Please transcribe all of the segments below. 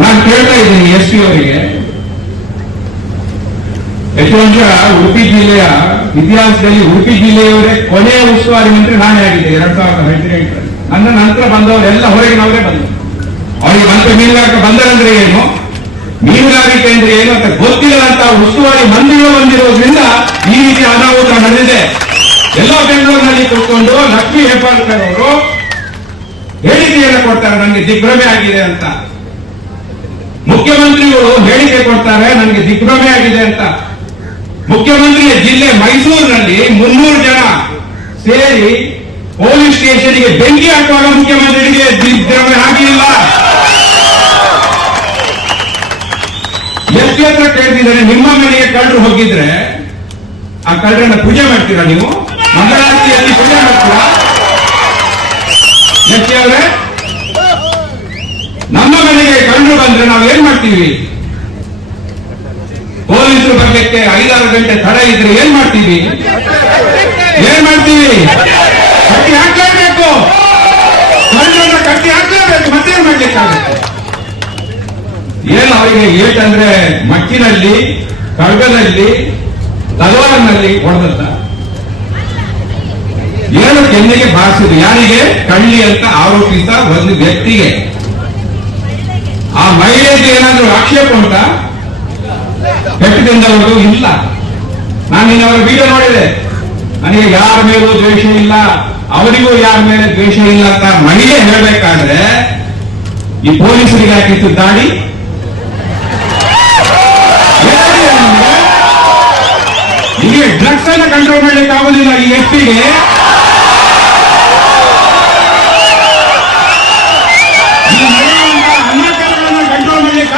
ನಾನು ಕೇಳ್ತಾ ಇದ್ದೀನಿ ಎಸ್ ಪಿ ಅವರಿಗೆ. ಯಶವಂತ, ಉಡುಪಿ ಜಿಲ್ಲೆಯ ಇತಿಹಾಸದಲ್ಲಿ ಉಡುಪಿ ಜಿಲ್ಲೆಯವರೇ ಕೊನೆಯ ಉಸ್ತುವಾರಿ ಮಂತ್ರಿ ನಾನೇ ಆಗಿದೆ ಎರಡ್ ಸಾವಿರದ ಹದಿನೆಂಟರಲ್ಲಿ. ನನ್ನ ನಂತರ ಬಂದವರೆಲ್ಲ ಹೊರಗಿನವರೇ ಬಂದರು. ಅವರಿಗೆ ಮಂತ್ರಿ ಮೀನುಗಾರಿಕೆ ಬಂದರಂದ್ರೆ ಏನು? ಮೀನುಗಾರಿಕೆ ಅಂದ್ರೆ ಏನು ಅಂತ ಗೊತ್ತಿಲ್ಲದಂತ ಉಸ್ತುವಾರಿ ಮಂತ್ರಿಗಳು ಬಂದಿರೋದ್ರಿಂದ ಈ ರೀತಿ ಅನಾಹುತ ನಡೆದಿದೆ. ಎಲ್ಲ ಬೆಂಗಳೂರಿನಲ್ಲಿ ಕೂತ್ಕೊಂಡು ಲಕ್ಷ್ಮೀ ಹೆಬ್ಬಾಳ್ಕರ್ ಅವರು ಹೇಳಿಕೆಯನ್ನು ಕೊಡ್ತಾರೆ ನನಗೆ ದಿಗ್ಭ್ರಮೆ ಆಗಿದೆ ಅಂತ. ಮುಖ್ಯಮಂತ್ರಿಗಳು ಹೇಳಿಕೆ ಕೊಡ್ತಾರೆ ನನಗೆ ದಿಗ್ಭ್ರಮೆ ಆಗಿದೆ ಅಂತ. ಮುಖ್ಯಮಂತ್ರಿಯ ಜಿಲ್ಲೆ ಮೈಸೂರಿನಲ್ಲಿ ಮುನ್ನೂರು ಜನ ಸೇರಿ ಪೊಲೀಸ್ ಸ್ಟೇಷನ್ಗೆ ಬೆಂಕಿ ಹಾಕುವಾಗ ಮುಖ್ಯಮಂತ್ರಿಗೆ ದಿಗ್ಭ್ರಮೆ ಆಗಿಲ್ಲ. ಎಷ್ಟು ಕೇಳ್ತಿದ್ದಾರೆ, ನಿಮ್ಮ ಮನೆಗೆ ಕಳ್ಳರು ಹೋಗಿದ್ರೆ ಆ ಕಳ್ಳರನ್ನ ಪೂಜೆ ಮಾಡ್ತೀರಾ ನೀವು? ಮಂಗಳಾರತಿಯಲ್ಲಿ ಪೂಜೆ ಮಾಡ್ತೀರಾ? ಎಷ್ಟು ನಮ್ಮ ಮನೆಗೆ ಕಂಡು ಬಂದ್ರೆ ನಾವು ಏನ್ ಮಾಡ್ತೀವಿ? ಪೊಲೀಸರು ಬರ್ಲಿಕ್ಕೆ ಐದಾರು ಗಂಟೆ ತಡ ಇದ್ರೆ ಏನ್ ಮಾಡ್ತೀವಿ? ಏನ್ ಮಾಡ್ತೀವಿ? ಕಟ್ಟಿ ಹಾಕ್ಲೇಬೇಕು. ಕಂಡು ಕಟ್ಟಿ ಹಾಕ್ಲೇಬೇಕು. ಮತ್ತೆ ಏನ್ ಮಾಡ್ಲಿಕ್ಕಾಗುತ್ತೆ? ಏನು ಅವರಿಗೆ ಏಟಂದ್ರೆ ಮಕ್ಕಿನಲ್ಲಿ ಕಡ್ಗದಲ್ಲಿ ತಲವಾರ್ನಲ್ಲಿ ಹೊಡೆದಂತ? ಏನು ಕೆನ್ನೆಗೆ ಬಾರಿಸಿದ್ರು ಯಾರಿಗೆ? ಕಳ್ಳಿ ಅಂತ ಆರೋಪಿತ ಒಂದು ವ್ಯಕ್ತಿಗೆ. ಆ ಮಹಿಳೆಗೆ ಏನಾದ್ರೂ ಆಕ್ಷೇಪ ಉಂಟಾ? ಕೆಟ್ಟದಿಂದವರು ಇಲ್ಲ. ನಾನು ನಿನ್ನವರ ವಿಡಿಯೋ ನೋಡಿದೆ. ನನಗೆ ಯಾರ ಮೇಲೂ ದ್ವೇಷ ಇಲ್ಲ. ಅವರಿಗೂ ಯಾರ ಮೇಲೆ ದ್ವೇಷ ಇಲ್ಲ ಅಂತ ಮಹಿಳೆ ಹೇಳಬೇಕಾದ್ರೆ, ಈ ಪೊಲೀಸರಿಗೆ ಹಾಕಿತ್ತು ದಾಳಿ? ಈಗ ಡ್ರಗ್ಸ್ ಅನ್ನ ಕಂಟ್ರೋಲ್ ಮಾಡ್ಲಿಕ್ಕೆ ಆಗುದಿಲ್ಲ ಈ ಎಸ್ಪಿಗೆ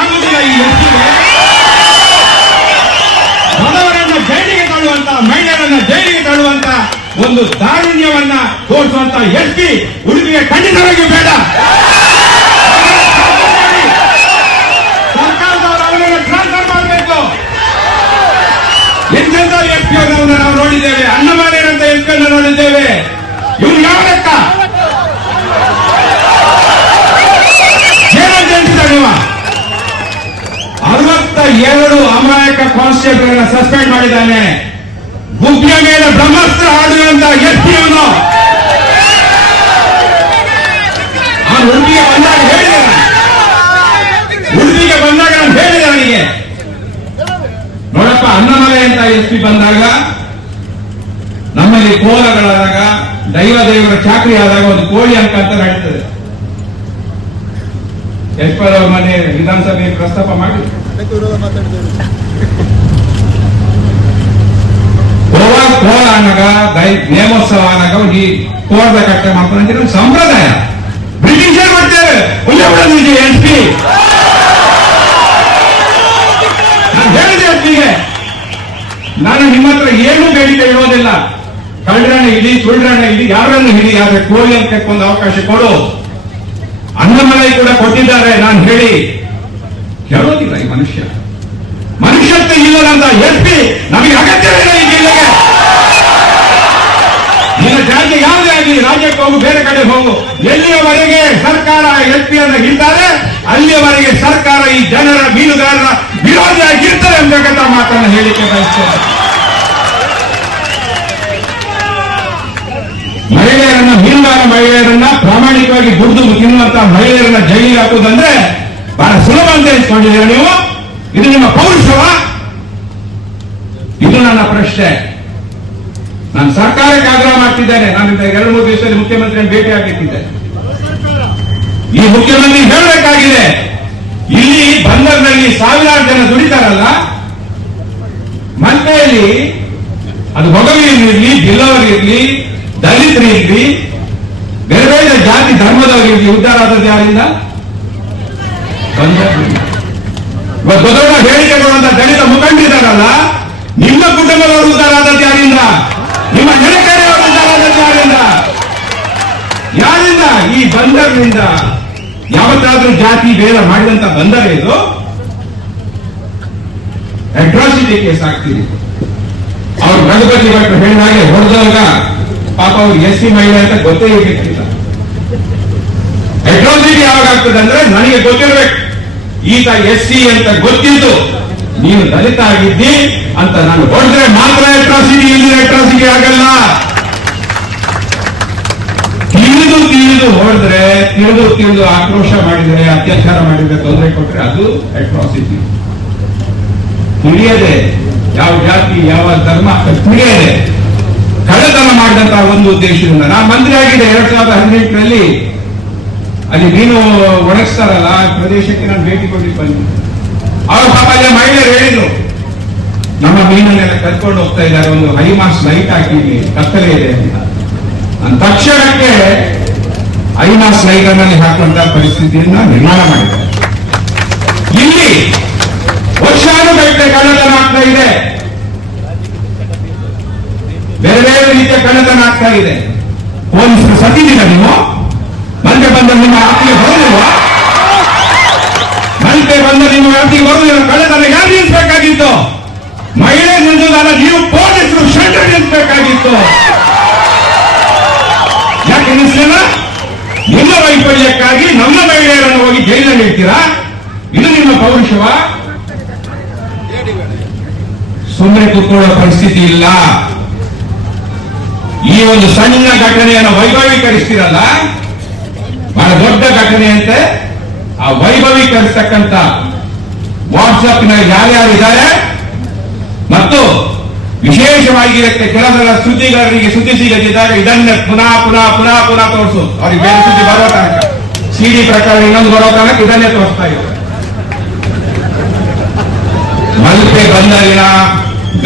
ಆಗುದಿಲ್ಲ ಈ ಎಸ್ಪಿಗೆ ಬಡವರನ್ನ ಜೈಲಿಗೆ ತಳ್ಳುವಂತ, ಮಹಿಳೆಯರನ್ನ ಜೈಲಿಗೆ ತಳ್ಳುವಂತ ಒಂದು ದಾರುಣ್ಯವನ್ನ ತೋರಿಸುವಂತ ಎಸ್ಪಿ ಉಡುಪಿಗೆ ಖಂಡಿತವಾಗಿ ಬೇಡ. ಅಮಾಯಕ ಕಾನ್ಸ್ಟೇಬಲ್ ಸಸ್ಪೆಂಡ್ ಮಾಡಿದ್ದಾನೆ. ಉಗ್ರ ಮೇಲೆ ಬ್ರಹ್ಮಾಸ್ತ್ರ ಆಡುವಂತ ಎಸ್ಪಿ ಅವನು. ಉಡುಪಿಗೆ ಬಂದಾಗ ಹೇಳಿದ ಹುಡುಗಿಗೆ ಬಂದಾಗ ನಾನು ಹೇಳಿದೆ ಅವನಿಗೆ. ನೋಡಪ್ಪ ಅನ್ನಮಲೆ ಅಂತ ಎಸ್ ಪಿ ಬಂದಾಗ, ನಮ್ಮಲ್ಲಿ ಕೋಲಗಳಾದಾಗ, ದೈವ ದೇವರ ಚಾಕರಿ ಆದಾಗ ಒಂದು ಕೋಳಿ ಅಂಕ ಅಂತ ನಡೀತದೆ. ಯಶ್ಪಾಲ್ ಅವರ ಮನೆ ವಿಧಾನಸಭೆ ಪ್ರಸ್ತಾಪ ಮಾಡಿ ಆನಾಗ ದೈ- ನೇಮೋತ್ಸವ ಆನಾಗ ಈ ಕಟ್ಟೆ ಮಾಡ್ತಾರೆ ಸಂಪ್ರದಾಯ. ಬ್ರಿಟಿಷರ್ ಮಾಡ್ತಾರೆ. S P. ನಾನು ಹೇಳಿದೆ ಎಸ್ಪಿಗೆ ನಾನು ನಿಮ್ಮ ಹತ್ರ ಏನು ಬೇಡಿಕೆ ಇರೋದಿಲ್ಲ. ಕಳ್ಳರಣ್ಣ ಇಡಿ ಸುಳ್ಳರಣ್ಣ ಇಡಿ ಯಾರನ್ನು ಹಿಡಿ, ಆದ್ರೆ ಕೋಳಿ ಅಂತ ಒಂದು ಅವಕಾಶ ಕೊಡು. ಅನ್ನಮಲೈ ಕೂಡ ಕೊಟ್ಟಿದ್ದಾರೆ, ನಾನು ಹೇಳಿ. ಕೇಳೋದಿಲ್ಲ ಈ ಮನುಷ್ಯ? ಮನುಷ್ಯತ್ವ ಇಲ್ಲದಂತ ಎಸ್ ಪಿ, ನಮಗೆ ಅಗತ್ಯವಿಲ್ಲ ಈ ಜಿಲ್ಲೆಗೆ ನಿನ್ನ ಜಾತಿ ಯಾವುದೇ ಆಗಲಿ ರಾಜ್ಯಕ್ಕೆ ಹೋಗು ಬೇರೆ ಕಡೆ ಹೋಗು. ಎಲ್ಲಿಯವರೆಗೆ ಸರ್ಕಾರ ಎಲ್ ಪಿ ಅನ್ನು ಹಿಡಿತಾರೆ ಅಲ್ಲಿಯವರೆಗೆ ಸರ್ಕಾರ ಈ ಜನರ ಮೀನುಗಾರರ ವಿರೋಧಿಯಾಗಿರ್ತಾರೆ ಎಂಬತಕ್ಕಂಥ ಮಾತನ್ನು ಹೇಳಿಕೆ ಬಯಸ್ತೇನೆ. ಮಹಿಳೆಯರನ್ನ ಮೀನುಗಾರ ಮಹಿಳೆಯರನ್ನ ಪ್ರಾಮಾಣಿಕವಾಗಿ ದುಡಿದು ತಿನ್ನುವಂತಹ ಮಹಿಳೆಯರನ್ನ ಜೈಲಿಗೆ ಹಾಕುವುದಂದ್ರೆ ಬಹಳ ಸುಲಭ ಅಂತ ಎಣಿಸ್ಕೊಂಡಿದ್ದೀರ ನೀವು? ಇದು ನಿಮ್ಮ ಪೌರುಷವ? ಇದು ನನ್ನ ಪ್ರಶ್ನೆ. ನಾನು ಸರ್ಕಾರಕ್ಕೆ ಆಗ್ರಹ ಮಾಡ್ತಿದ್ದೇನೆ. ನಾನು ಎರಡು, ಮೂರು ದಿವಸದಲ್ಲಿ ಮುಖ್ಯಮಂತ್ರಿಯನ್ನು ಭೇಟಿ ಆಗಿಟ್ಟಿದ್ದೆ ಈ ಮುಖ್ಯಮಂತ್ರಿ ಹೇಳಬೇಕಾಗಿದೆ, ಇಲ್ಲಿ ಬಂದರ್ನಲ್ಲಿ ಸಾವಿರಾರು ಜನ ದುಡಿತಾರಲ್ಲ ಮಂತೆಯಲ್ಲಿ ಅದು ಹೊಗವಿಯರು ಜಿಲ್ಲವರಿರ್ಲಿ ದಲಿತರಿರ್ಲಿ ಬೇರೆ ಬೇರೆ ಜಾತಿ ಧರ್ಮದವರಿರ್ಲಿ ಉದ್ದಾರ ಆದದ್ದು ಯಾರಿಂದ. ಇವತ್ತು ದೊಡ್ಡ ಹೇಳಿಕೆ ಕೊಡುವಂತ ದಲಿತ ಮುಖಂಡಿದಾರಲ್ಲ ನಿಮ್ಮ ಕುಟುಂಬದವರು ಉದ್ಧಾರ ಆದದ್ದು ಯಾರಿಂದ ನಿಮ್ಮ ನೆರೆಕರೆಯವರು ಉದ್ಧಾರ ಆದದ್ದು ಯಾರಿಂದ ಯಾರಿಂದ ಈ ಬಂದರ್ನಿಂದ ಯಾವತ್ತಾದ್ರೂ ಜಾತಿ ಭೇದ ಮಾಡಿದಂತ ಬಂದರೆ ಇದು? ಅಟ್ರಾಸಿಟಿ ಕೇಸ್ ಆಗ್ತೀವಿ ಅವ್ರು ರಘುಪತಿ ಭಟ್ರು ಹೇಳಿದ ಹಾಗೆ ಹೊಡೆದಾಗ ಪಾಪ ಅವ್ರು ಎಸ್ ಸಿ ಮಹಿಳೆ ಅಂತ ಗೊತ್ತೇ ಇರಬೇಕಿಲ್ಲ ಅಟ್ರಾಸಿಟಿ ಯಾವಾಗ ಆಗ್ತದೆ ಅಂದ್ರೆ ನನಗೆ ಗೊತ್ತಿರ್ಬೇಕು. ಈತ ಎಸ್ ಸಿ ಅಂತ ಗೊತ್ತಿದ್ದು ನೀನು ದಲಿತ ಆಗಿದ್ದಿ ಅಂತ ನಾನು ಹೊಡೆದ್ರೆ ಮಾತ್ರ ಅಟ್ರಾಸಿಟಿ ಇಲ್ಲಿ ಅಟ್ರಾಸಿಟಿ ಆಗಲ್ಲ. ತಿಳಿದು ತಿಳಿದು ಹೊಡೆದ್ರೆ ತಿಳಿದು ತಿಳಿದು ಆಕ್ರೋಶ ಮಾಡಿದರೆ, ಅತ್ಯಾಚಾರ ಮಾಡಿದರೆ ತೊಂದರೆ ಕೊಟ್ಟರೆ ಅದು ಅಟ್ರಾಸಿಟಿ ತಿಳಿಯದೆ ಯಾವ ಜಾತಿ, ಯಾವ ಧರ್ಮ ತಿಳಿಯದೆ. ಕಳ್ಳತನ ಮಾಡಿದಂತಹ ಒಂದು ಉದ್ದೇಶದಿಂದ ನಾನು ಮಂತ್ರಿ ಆಗಿದೆ ಎರಡ್ ಸಾವಿರದ ಹದಿನೆಂಟರಲ್ಲಿ. ಅಲ್ಲಿ ಮೀನು ಒಣಗಿಸ್ತಾರಲ್ಲ, ಆ ಪ್ರದೇಶಕ್ಕೆ ನಾನು ಭೇಟಿ ಕೊಟ್ಟು ಬಂದೆ. ಅವ್ರ ಸಮಾಜ ಮಹಿಳೆಯರು ಹೇಳಿದ್ರು, ನಮ್ಮ ಮೀನನ್ನೆಲ್ಲ ಕರ್ಕೊಂಡು ಹೋಗ್ತಾ ಇದ್ದಾರೆ, ಒಂದು ಹೈ ಮಾಸ್ ಲೈಟ್ ಹಾಕಿ, ಕತ್ತಲೆ ಇದೆ ಅಂತ. ತಕ್ಷಣಕ್ಕೆ ಐಮಾಸ್ ಲೈಟ್ ಅನ್ನಲ್ಲಿ ಹಾಕುವಂತಹ ಪರಿಸ್ಥಿತಿಯನ್ನ ನಿರ್ಮಾಣ ಮಾಡಿದ್ದಾರೆ. ಇಲ್ಲಿ ವರ್ಷಾನುಗಟ್ಟಲೆ ಕಳ್ಳತನ ಆಗ್ತಾ ಇದೆ. ಬೇರೆ ಬೇರೆ ರೀತಿಯ ಕಳ್ಳತನ ಆಗ್ತಾ ಇದೆ. ಪೊಲೀಸರು ಸತ್ತಿದ್ದೀರ ನೀವು? ಮಂತೆ ಬಂದ ನಿಮ್ಮ ಆಪ್ತಿಗೆ ಬರಲಿಲ್ಲ ಮಂತೆ ಬಂದ ನಿಮ್ಮ ಆಪ್ತಿಗೆ ಬರಲಿಲ್ಲ ಕಳ್ಳತನ ಯಾರು ನಿಲ್ಲಿಸಬೇಕಾಗಿತ್ತು ಮಹಿಳೆ ನಿಲ್ಲುವುದಲ್ಲ ನೀವು ಪೊಲೀಸರು ಶೆಲ್ಟರ್ ನಿಲ್ಲಿಸಬೇಕಾಗಿತ್ತು ನಿಮ್ಮ ವೈಫಲ್ಯಕ್ಕಾಗಿ ನಮ್ಮ ಮಹಿಳೆಯರನ್ನು ಹೋಗಿ ಜೈಲಿನಲ್ಲಿ ಇಡ್ತೀರಾ? ಇದು ನಿಮ್ಮ ಪೌರುಷವ? ಸುಮ್ಮನೆ ಕೂತ್ಕೊಳ್ಳೋ ಪರಿಸ್ಥಿತಿ ಇಲ್ಲ. ಈ ಒಂದು ಸಣ್ಣ ಘಟನೆಯನ್ನು ವೈಭವೀಕರಿಸ್ತೀರಲ್ಲ? ಬಹಳ ದೊಡ್ಡ ಘಟನೆ ಅಂತೆ. ಆ ವೈಭವೀಕರಿಸ್ತಕ್ಕಂಥ ವಾಟ್ಸಪ್ ಯಾರ್ಯಾರಿದ್ದಾರೆ? ಮತ್ತು ವಿಶೇಷವಾಗಿ ಇದಕ್ಕೆ ಕೆಲಸದ ಸುದ್ದಿಗಾರರಿಗೆ ಸುದ್ದಿ ಸಿಗದಿದ್ದಾಗ ಇದನ್ನೇ ಪುನಃ ಪುನಃ ಪುನಃ ಪುನಃ ತೋರಿಸು ಅವ್ರಿಗೆ ಬೇರೆ ಸುದ್ದಿ ಬರೋ ತನಕ. ಸಿಡಿ ಪ್ರಕಾರ ಇನ್ನೊಂದು ಬರೋ ತನಕ ಇದನ್ನೇ ತೋರಿಸ್ತಾ ಇದ್ದಾರೆ. ಮಲ್ಪೆ ಬಂದರಿನ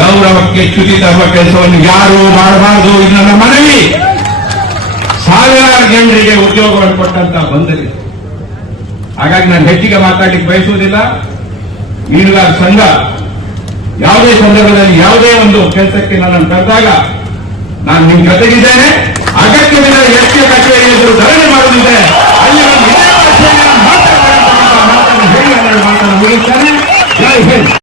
ಗೌರವಕ್ಕೆ ಚ್ಯುತಿ ತರುವ ಕೆಲಸವನ್ನು ಯಾರು ಮಾಡಬಾರದು. ಇದು ನನ್ನ ಮನವಿ. ಸಾವಿರಾರು ಜನರಿಗೆ ಉದ್ಯೋಗವನ್ನು ಕೊಟ್ಟಂತ ಬಂದಿದೆ ಹಾಗಾಗಿ ನಾನು ಹೆಚ್ಚಿಗೆ ಮಾತಾಡಲಿಕ್ಕೆ ಬಯಸುವುದಿಲ್ಲ. ಮೀನುಗಾರ ಸಂಘ. ಯಾವುದೇ ಸಂದರ್ಭದಲ್ಲಿ ಯಾವುದೇ ಒಂದು ಕೆಲಸಕ್ಕೆ ನನ್ನನ್ನು ಕರೆದಾಗ ನಾನು ನಿಮ್ ಜೊತೆಗಿದ್ದೇನೆ. ಅಗತ್ಯವಿಲ್ಲ ಎಷ್ಟೇ ಕಚೇರಿ ಎದುರು ಧರಣಿ ಮಾಡಲಿದೆ ಅಲ್ಲಿ ಮಾತನ್ನು ಹೇಳಿ ಮಾತನ್ನು ಮುಗಿಸ್ತಾನೆ. ಜೈ ಹಿಂದ್.